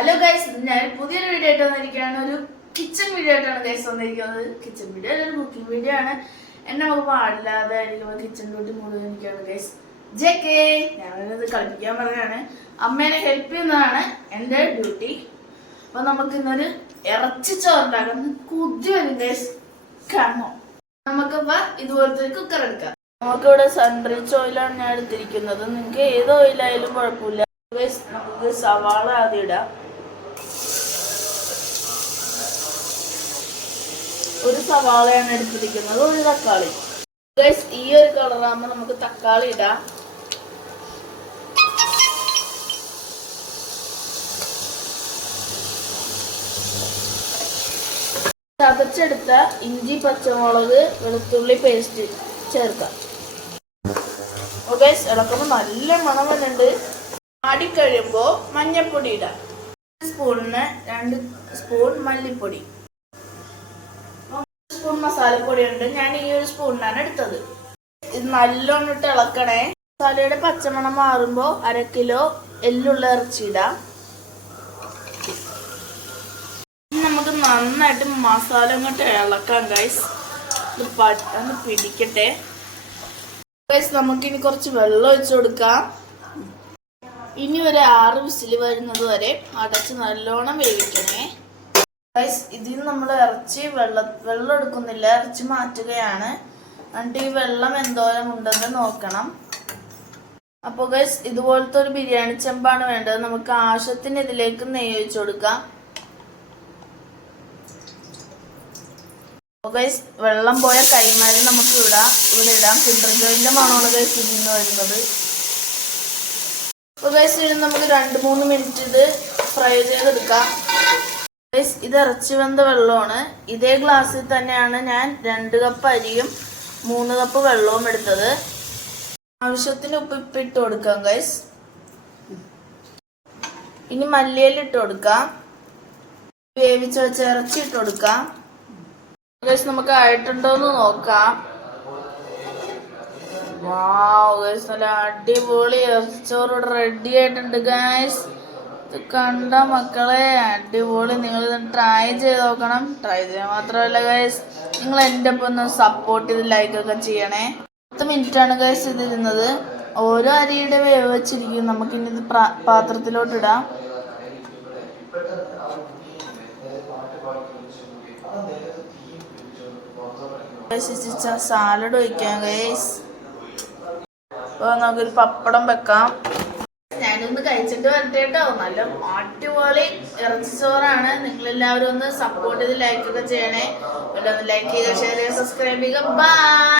Hello guys, ഞാൻ പുതിയൊരു video ആയിട്ട് വന്നിരിക്കുകയാണ്. ഒരു കിച്ചൺ വീഡിയോ ആയിട്ടാണ് ഗൈസ് വന്നിരിക്കുന്നത്. കിച്ചൺ വീഡിയോ ഒരു കുക്കിംഗ് വീഡിയോ ആണ്. എന്നെ നമുക്ക് പാടില്ലാതെ കിച്ചൺ ഡ്യൂട്ടി മുഴുവൻ എനിക്കാണ് ഗൈസ്. ജെക്കെ ഞാനത് കളിപ്പിക്കാൻ പറഞ്ഞാണ്. അമ്മേനെ ഹെൽപ്പ് ചെയ്യുന്നതാണ് എൻ്റെ ഡ്യൂട്ടി. അപ്പൊ നമുക്ക് ഇന്നൊരു ഇറച്ചി ചോറുണ്ടാക്കാം. കുതി വരും ഗൈസ്. കാണോ നമുക്കിപ്പോ ഇതുപോലത്തെ ഒരു കുക്കർ എടുക്കാം. നമുക്കിവിടെ സൺറിച്ച് ഓയിലാണ് ഞാൻ എടുത്തിരിക്കുന്നത്. നിങ്ങൾക്ക് ഏത് ഓയിലായാലും കുഴപ്പമില്ല. നമുക്ക് സവാള ആദ്യം ഇടാം. ഒരു സവാളയാണ് എടുത്തിരിക്കുന്നത്, ഒരു തക്കാളി. ഈ ഒരു കളറാകുമ്പോൾ നമുക്ക് തക്കാളി ഇടാം. ചതച്ചെടുത്ത ഇഞ്ചി, പച്ചമുളക്, വെളുത്തുള്ളി പേസ്റ്റ് ചേർക്കാം. ഇളക്കുമ്പോൾ നല്ല മണം വരുന്നുണ്ട്. ആടിക്കഴിയുമ്പോ മഞ്ഞൾപ്പൊടി ഇടാം. സ്പൂണിന് 2 സ്പൂൺ മല്ലിപ്പൊടി, 1 സ്പൂൺ മസാലപ്പൊടി ഉണ്ട്. ഞാൻ ഈ ഒരു സ്പൂണിനാണ് എടുത്തത്. ഇത് നല്ലോണം ഇട്ട് ഇളക്കണേ. മസാലയുടെ പച്ചമണം മാറുമ്പോ 1/2 കിലോ എല്ലുള്ള ഇറച്ചി ഇടാം. നമുക്ക് നന്നായിട്ട് മസാല അങ്ങോട്ട് ഇളക്കാം ഗൈസ്. ഇത് പെട്ടെന്ന് പിടിക്കട്ടെ ഗൈസ്. നമുക്കിനി കുറച്ച് വെള്ളം ഒഴിച്ചു കൊടുക്കാം. ഇനി ഒരു 6 വിസിൽ വരുന്നത് വരെ അടച്ച് നല്ലോണം വേവിക്കണേ ഗൈസ്. ഇതിന് നമ്മൾ ഇറച്ചി വെള്ളം എടുക്കുന്നില്ല, ഇറച്ചി മാറ്റുകയാണ്. എന്നിട്ട് ഈ വെള്ളം എന്തോരം ഉണ്ടെന്ന് നോക്കണം. അപ്പോൾ ഗൈസ് ഇതുപോലത്തെ ഒരു ബിരിയാണി ചെമ്പാണ് വേണ്ടത്. നമുക്ക് ആവശ്യത്തിന് ഇതിലേക്ക് നെയ്യ് ഒഴിച്ചു കൊടുക്കാം. ഗൈസ് വെള്ളം പോയ കൈമാരി നമുക്ക് ഇവിടെ ഇടാം. കിൻഡർ ജോയിന്റെ മണമാണ് ഗൈസ് ഇതിൽ നിന്ന് വരുന്നത്. അപ്പോൾ ഗൈസ് ഇത് നമുക്ക് 2-3 മിനിറ്റ് ഇത് ഫ്രൈ ചെയ്തെടുക്കാം. ഗൈസ് ഇത് ഇറച്ചി വെന്ത വെള്ളമാണ്. ഇതേ ഗ്ലാസ്സിൽ തന്നെയാണ് ഞാൻ 2 കപ്പ് അരിയും 3 കപ്പ് വെള്ളവും എടുത്തത്. ആവശ്യത്തിന് ഉപ്പ് ഇട്ട് കൊടുക്കാം ഗൈസ്. ഇനി മല്ലിയില ഇട്ട് കൊടുക്കാം. വേവിച്ച് വെച്ച ഇറച്ചി ഇട്ട് കൊടുക്കാം. ഗൈസ് നമുക്ക് ആയിട്ടുണ്ടോന്ന് നോക്കാം. നല്ല അടിപൊളി ഇറച്ചിച്ചോറ് ഇവിടെ റെഡി ആയിട്ടുണ്ട് ഗൈസ്. ഇത് കണ്ട മക്കളെ അടിപൊളി. നിങ്ങൾ ഇത് ട്രൈ ചെയ്ത് നോക്കണം. ട്രൈ ചെയ്യാൻ മാത്രമല്ല ഗൈസ്, നിങ്ങൾ എൻ്റെ ഒപ്പം ഒന്ന് സപ്പോർട്ട് ചെയ്ത് ലൈക്കൊക്കെ ചെയ്യണേ. 10 മിനിറ്റാണ് ഗൈസ് ഇതിരുന്നത്. ഓരോ അരിയുടെ വേവ് വെച്ചിരിക്കും. നമുക്കിനി ഇത് പാത്രത്തിലോട്ട് ഇടാം. സാലഡ് ഒഴിക്കാം ഗൈസ്. അപ്പോൾ നമുക്കൊരു പപ്പടം വെക്കാം. ഞാനൊന്ന് കഴിച്ചിട്ട് വരട്ടെ കേട്ടോ. നല്ല അടിപൊളി ഇറച്ചി ചോറാണ്. നിങ്ങളെല്ലാവരും ഒന്ന് സപ്പോർട്ട് ചെയ്ത് ലൈക്കൊക്കെ ചെയ്യണേ. ഒന്ന് ലൈക്ക് ചെയ്യുക, ഷെയർ ചെയ്യുക, സബ്സ്ക്രൈബ് ചെയ്യുക. ബൈ.